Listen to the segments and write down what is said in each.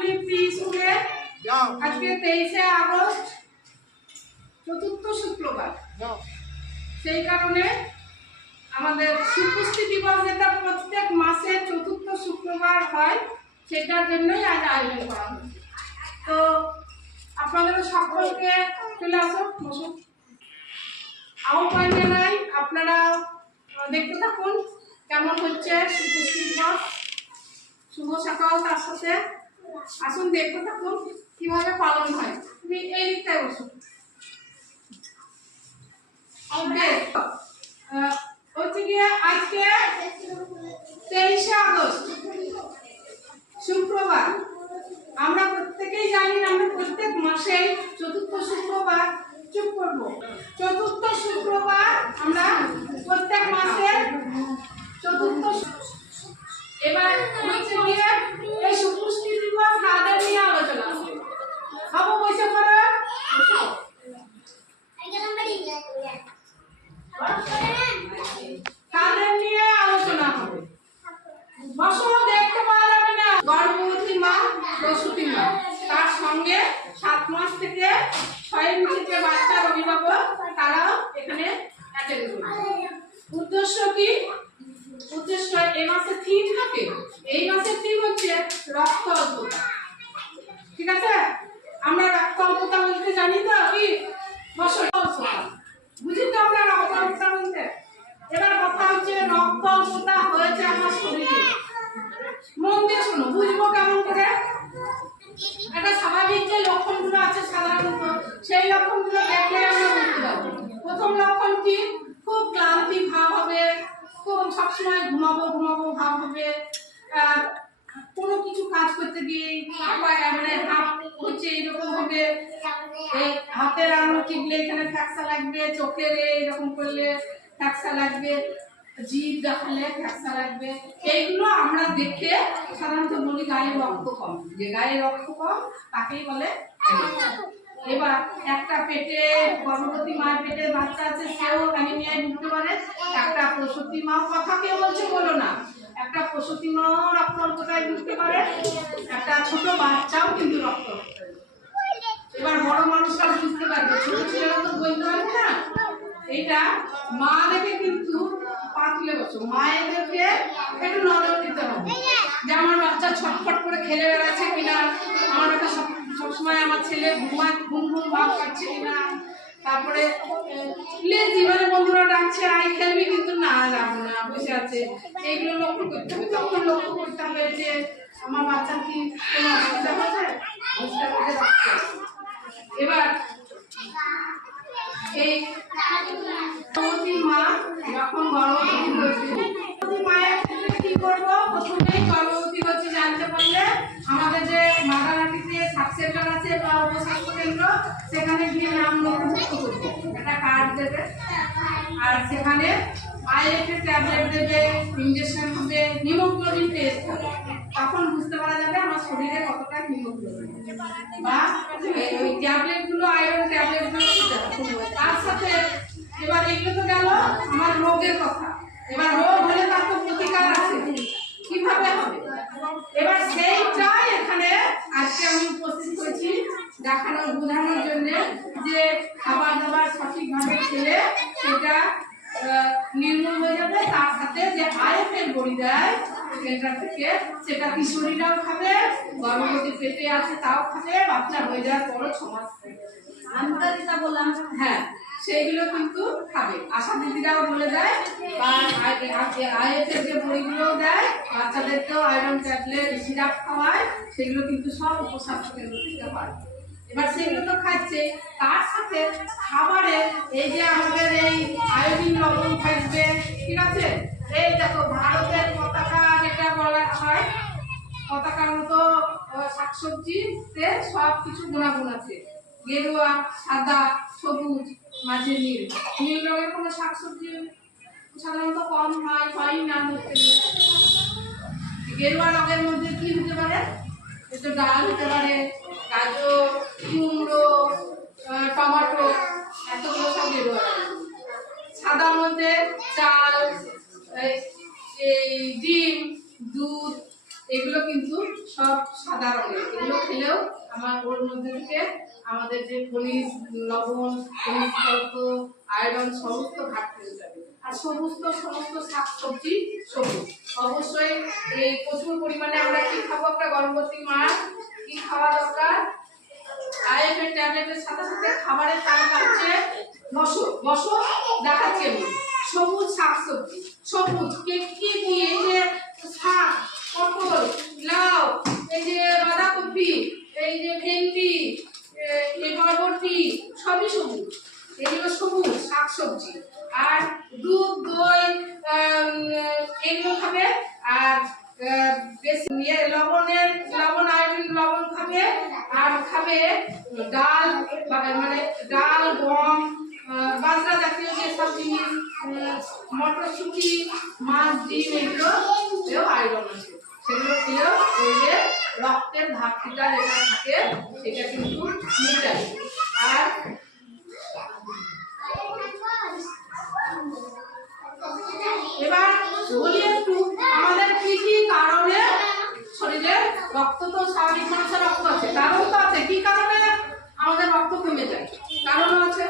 আপনি প্রি স্কুলে আজকে 23শে আগস্ট চতুর্থ শুক্রবার, সেই কারণে আমাদের সুপুষ্টি দিবস যেটা প্রত্যেক মাসে চতুর্থ শুক্রবার হয় সেটার জন্যই আজ আয়োজন করা হচ্ছে। তো আপনাদের সকলকে চলে আসুন, বসুন, আহ্বান জানাই। আপনারা দেখতে থাকুন কেমন হচ্ছে সুপুষ্টি দিবস। শুভ সকাল, তার সাথে আসুন দেখতে থাকুন কিভাবে পালন হয়। তুমি এই দিকটায় বসুন। হচ্ছে গিয়ে আজকে 23শে আগস্ট শুক্রবার। আমরা প্রত্যেকেই জানি আমরা প্রত্যেক মাসে চতুর্থ শুক্রবার চুপ করবো। চতুর্থ শুক্রবার আমরা প্রত্যেক মাসে চতুর্থ। এবার হচ্ছে গিয়ে এই সুপুষ্টি দিবস কাদের নিয়ে আলোচনা হবে। খাবো বসে করে কাদের নিয়ে আলোচনা হবে। বসো, দেখতে পাওয়া যাবে না। গর্ভবতী মা, প্রসূতি মা, তার সঙ্গে 7 মাস থেকে 6 মাসের বাচ্চার অভিভাবক তারাও এখানে অ্যাটেন্ড করবে। উদ্দেশ্য কি? উদ্দেশ্য এই মাসে থিম থাকে। এই মাসের থিম হচ্ছে রক্ত অল্পতা। ঠিক আছে, আমরা রক্ত অল্পতা বলতে জানি তো কি? বসো, বুঝি তো আমরা রক্ত অল্পতা বলতে। এবার কথা হচ্ছে রক্ত অল্পতা হয়েছে আমার শরীরে। মন দিয়ে শোনো, বুঝবো কেমন করে? একটা স্বাভাবিক যে লক্ষণগুলো আছে সাধারণত, সেই লক্ষণগুলো দেখলে আমরা বুঝতে পারবো। প্রথম লক্ষণ কি? খুব ক্লান্তি ভাব হবে, খুব সবসময় ঘুমাবো ঘুমাবো ভাব হবে, কোনো কিছু কাজ করতে গিয়ে মানে হাত হচ্ছে এইরকম হবে, হাতের আঙুল টিপলে এখানে ফ্যাকসা লাগবে, চোখের এইরকম করলে ফ্যাকসা লাগবে, জিভ দেখালে ফ্যাকসা লাগবে। এইগুলো আমরা দেখে সাধারণত বলি গায়ে রক্ত কম। যে গায়ে রক্ত কম তাকেই বলে। এবার একটা পেটে গর্ভবতী মায়ের পেটে বাচ্চা আছে, সেও অ্যানিমিয়ায় ভুগতে পারে। একটা প্রসূতি মাও, কথা কেউ বলছে বলো না, একটা প্রসূতি মাও রক্ত অল্পতায় ভুগতে পারে, একটা ছোট বাচ্চাও কিন্তু রক্ত। এবার বড় মানুষরা বুঝতে পারবে, ছোট ছেলেরা তো বলতে পারবে না। এটা মা দেখে কিন্তু পাতলে বসো, মায়েদেরকে একটু নজর দিতে হবে যে আমার বাচ্চা ছটফট করে খেলে বেড়াচ্ছে কিনা, আমার একটা সবসময় আমার ছেলে ঘুমায় ঘুম ঘুম ভাব পাচ্ছে কিনা, তারপরে জীবনে বন্ধুরা ডাকছে আই খেলবি কিন্তু না যাবো না বসে আছে, এইগুলো লক্ষ্য করতে হবে। তখন লক্ষ্য করতে হবে যে আমার বাচ্চা কি কোনো অসুবিধা হয়েছে, বুঝতে পেরে রাখতে হবে। এবার এই গর্ভবতী মা যখন গর্ভবতী হয়েছে, মায়ের ক্ষেত্রে কি করবো? প্রথমেই গর্ভবতী হচ্ছে জানতে পারলে আমাদের যে মাদারাটিতে সাব সেন্টার আছে বা উপস্বাস্থ্য কেন্দ্র, সেখানে গিয়ে নাম নথিভুক্ত করবো, একটা কার্ড দেবে। আর সেখানে আইএফএ ট্যাবলেট দেবে, ইনজেকশন হবে, হিমোগ্লোবিন টেস্ট হবে। তখন বুঝতে পারা যাবে আমার শরীরে কতটা হিমোগ্লোবিন, বা ওই ট্যাবলেটগুলো আয়রন ট্যাবলেটগুলো তার সাথে। এবার এগুলো তো গেল আমার রোগের কথা। এবার রোগ হলে তার তো প্রতিকার আছে, কিভাবে হবে? এবার সেইটাই এখানে আজকে আমি উপস্থিত হয়েছি দেখানোর, বোঝানোর জন্য যে খাবার দাবার সঠিকভাবে খেলে সেটা নির্মূল হয়ে যাবে। তার সাথে যে আইএফের বড়ি দেয় সেটা থেকে, সেটা কিশোরীরাও খাবে, গর্ভবতী পেটে আছে তাও খাবে, বাচ্চা হয়ে যাওয়ার পরও 6 মাস আন্তরিকতা বললাম, হ্যাঁ সেইগুলো কিন্তু খাবে। আশা দিদিরাও বলে দেয়, বা আইএফের যে বড়িগুলো দেয় বাচ্চাদেরকেও আয়রন ট্যাবলেট সিরাপ খাওয়ায়, সেগুলো কিন্তু সব উপস্বাস্থ্য কেন্দ্র থেকে হয়। এবার সেগুলো তো খাচ্ছে, তার সাথে খাবারে এই যে আমাদের এই আয়োডিন লবণ থাকবে। ঠিক আছে, এই দেখো ভারতের পতাকা যেটা বলা হয়, পতাকার মতো শাকসবজিতে সব কিছু গুণাগুণ আছে। গেরুয়া, সাদা, সবুজ, মাঝে নীল। নীল রঙের কোনো শাকসবজি সাধারণত কম হয় না। গেরুয়া রঙের মধ্যে কি হতে পারে? একটু ডাল হতে পারে, গাজর, কুমড়ো, টমেটো, এতগুলো সব গেরুয়া রঙ। সাদার মধ্যে চাল, এই ডিম, দুধ, এগুলো কিন্তু সব সাদা রঙের। এগুলো খেলেও আমার ওর মধ্যে থেকে আমাদের যে খনিজ লবণ, খনিজ তত্ত্ব, আয়রন সমস্ত ঘাটতি হয়ে যাবে। আর সমস্ত শাকসবজি সবুজ। অবশ্যই এই প্রচুর পরিমাণে আমরা কি খাবো, একটা গর্ভবতী মা কি খাওয়া দরকার, আইএফএ ট্যাবলেটের সাথে সাথে খাবারের তালিকা হচ্ছে বসো দেখাচ্ছি আমি। সবুজ শাকসবজি, সবুজ কি দিয়ে, এই যে শাক, পটল, লাউ, এই যে বাঁধাকপি, এই যে ভেন্ডি, এই বরবটি, সবই সবুজ। এগুলো সবুজ শাকসবজি। আর দুধ, দই এগুলো খাবে। আর বেশি লবণ আয়োডিন লবণ খাবে। আর খাবে ডাল, মানে ডাল, গম, বাজরা জাতীয় যেসব জিনিস, মটরশুঁটি, মাছ, ডিম, এগুলো আয়রন আছে। সেগুলো খেলেও ওই যে রক্তের ঘাটতিটা যেটা থাকে সেটা কিন্তু মিটায়। আর এবার বলি একটু আমাদের কি কি কারণে শরীরে রক্ত, তো স্বাভাবিক মানুষের রক্ত আছে, কারণ তো আছে। কি কারণে আমাদের রক্ত কমে যায়? কারণ আছে।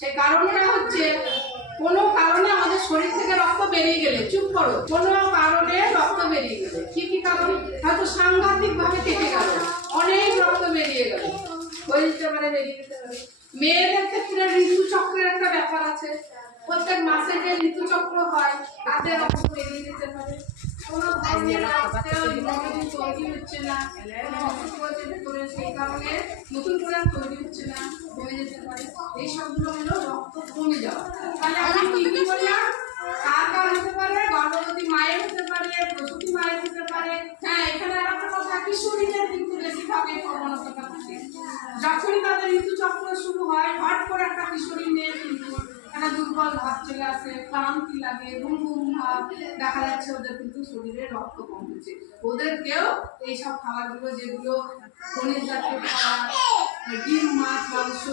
সেই কারণটা হচ্ছে কোনো কারণে আমাদের শরীর থেকে রক্ত বেরিয়ে গেলে, চুপ করো, কোনো কারণে রক্ত বেরিয়ে গেলে, কি কারণ? হয়তো সাংঘাতিক ভাবে কেটে গেল, অনেক রক্ত বেরিয়ে গেল, হইতে পারে, বেরিয়ে যেতে পারে। মেয়েদের ক্ষেত্রে ঋতুচক্রের একটা ব্যাপার আছে। প্রত্যেক মাসে যে ঋতুচক্র হয় তাতে রক্ত বেরিয়ে যেতে পারে। কোনো ধরনের রক্তের তৈরি হচ্ছে না, ভেতরে, সেই কারণে নতুন করে তৈরি হচ্ছে না, কমে যেতে পারে। এই সবগুলো হলো রক্ত কমে যাওয়া। তাহলে আমি কি বললাম? কার হতে পারে? গর্ভবতী মায়ের হতে পারে, প্রসূতি মায়ের হতে পারে। হ্যাঁ, এখানে একটা কথা, কিশোরীদের কিন্তু বেশিরভাগ এই প্রবণতাটা থাকে। যখনই তাদের ঋতুচক্র শুরু হয়, হঠাৎ করে একটা কিশোরী মেয়ে কিন্তু একটা দুর্বল ভাব চলে আসে, ক্লান্তি লাগে, ঘুম ভাব দেখা যাচ্ছে। ওদের কিন্তু শরীরে রক্ত কম হচ্ছে। ওদেরকেও এইসব খাবারগুলো, যেগুলো খনিজ জাতীয় খাবার, ডিম, মাছ, মাংস,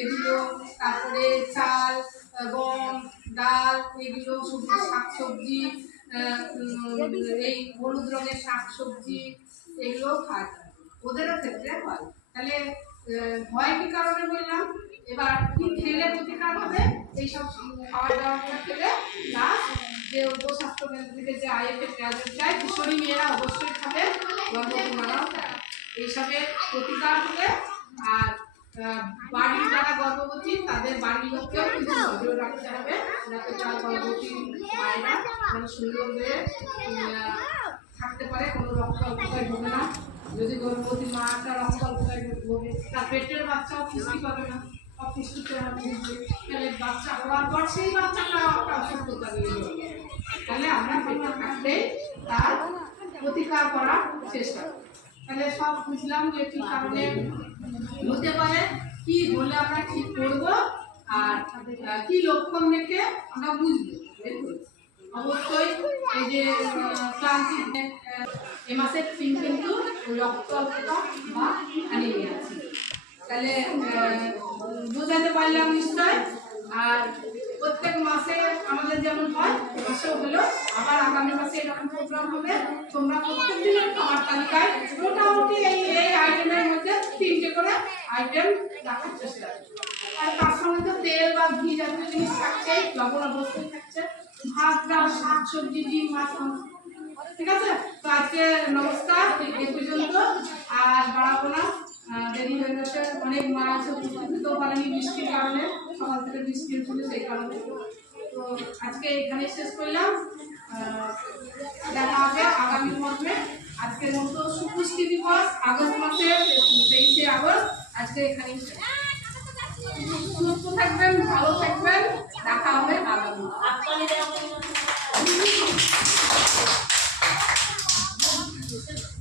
এগুলো, তারপরে চাল, গম, ডাল, এগুলো সবুজ শাকসবজি, এই হলুদ রঙের শাকসবজি, এগুলো খায়, ওদেরও ক্ষেত্রে হয়। তাহলে ভয় কি কারণে বললাম? এবার কি খেলে প্রতিকার হবে? এইসব খাওয়া দাওয়া খেলে, প্লাস যে উপস্বাস্থ্য কেন্দ্র থেকে যে আইএফএ ট্যাবলেট দেয়, কিশোরী মেয়েরা অবশ্যই খাবে, গর্ভবতী মারাও খায়। এইসবের প্রতিকার হবে। আর বাড়ির যারা গর্ভবতী তাদের বাড়ির লোককেও কিন্তু নজর রাখতে হবে, যাতে তার গর্ভবতী মায়েরা যেন সুন্দর হয়ে থাকতে পারে, কোনো রক্ত অল্পতায় ভোগে না। যদি গর্ভবতী মাটা রক্ত অল্পতায় ভোগে, তার পেটের বাচ্চাও পুষ্টি পাবে না, অপুষ্টিতে তাহলে বাচ্চা হওয়ার পর সেই বাচ্চাটা একটা অসুস্থতা নিয়ে যাবে। তাহলে আমরা পেটে থাকতে তার প্রতিকার করার চেষ্টা করি। তাহলে সব বুঝলাম যে কি কারণে হতে পারে, কি হলে আমরা ঠিক করবো, আর কি লক্ষণ দেখে আমরা বুঝবো। অবশ্যই এই যে ক্লান্তি, এ মাসের থিম কিন্তু রক্ত অল্পতা বা অ্যানিমিয়া আছে। তাহলে বুঝাতে পারলাম নিশ্চয়। আর প্রত্যেক মাসে আমাদের যেমন হয়, মাসেও হলো, আবার আগামী মাসে এরকম প্রোগ্রাম হবে। তোমরা প্রত্যেক দিনের খাবার তালিকায় মোটামুটি এই আইটেমের মধ্যে 3টে করে আইটেম রাখার চেষ্টা করবে। আর তার সঙ্গে তো তেল বা ঘি জাতীয় জিনিস থাকছে, লবণ অবশ্যই থাকছে, ভাত, ডাল, শাক সবজি, ডিম, মাছ, ঠিক আছে? তো আজকে নমস্কার, এই পর্যন্ত। আর বাড়াবো না, দেরি হয়ে গেছে। অনেক মা আছে উপস্থিতও পারেনি বৃষ্টির কারণে, সকাল থেকে বৃষ্টি হচ্ছিল, সেই কারণে। তো আজকে এখানে শেষ করলাম। দেখা হবে আগামী পর্বে। আজকের মতো সুপুষ্টি দিবস, আগস্ট মাসের 23শে আগস্ট, আজকে এখানেই শেষ। সুস্থ থাকবেন, ভালো থাকবেন।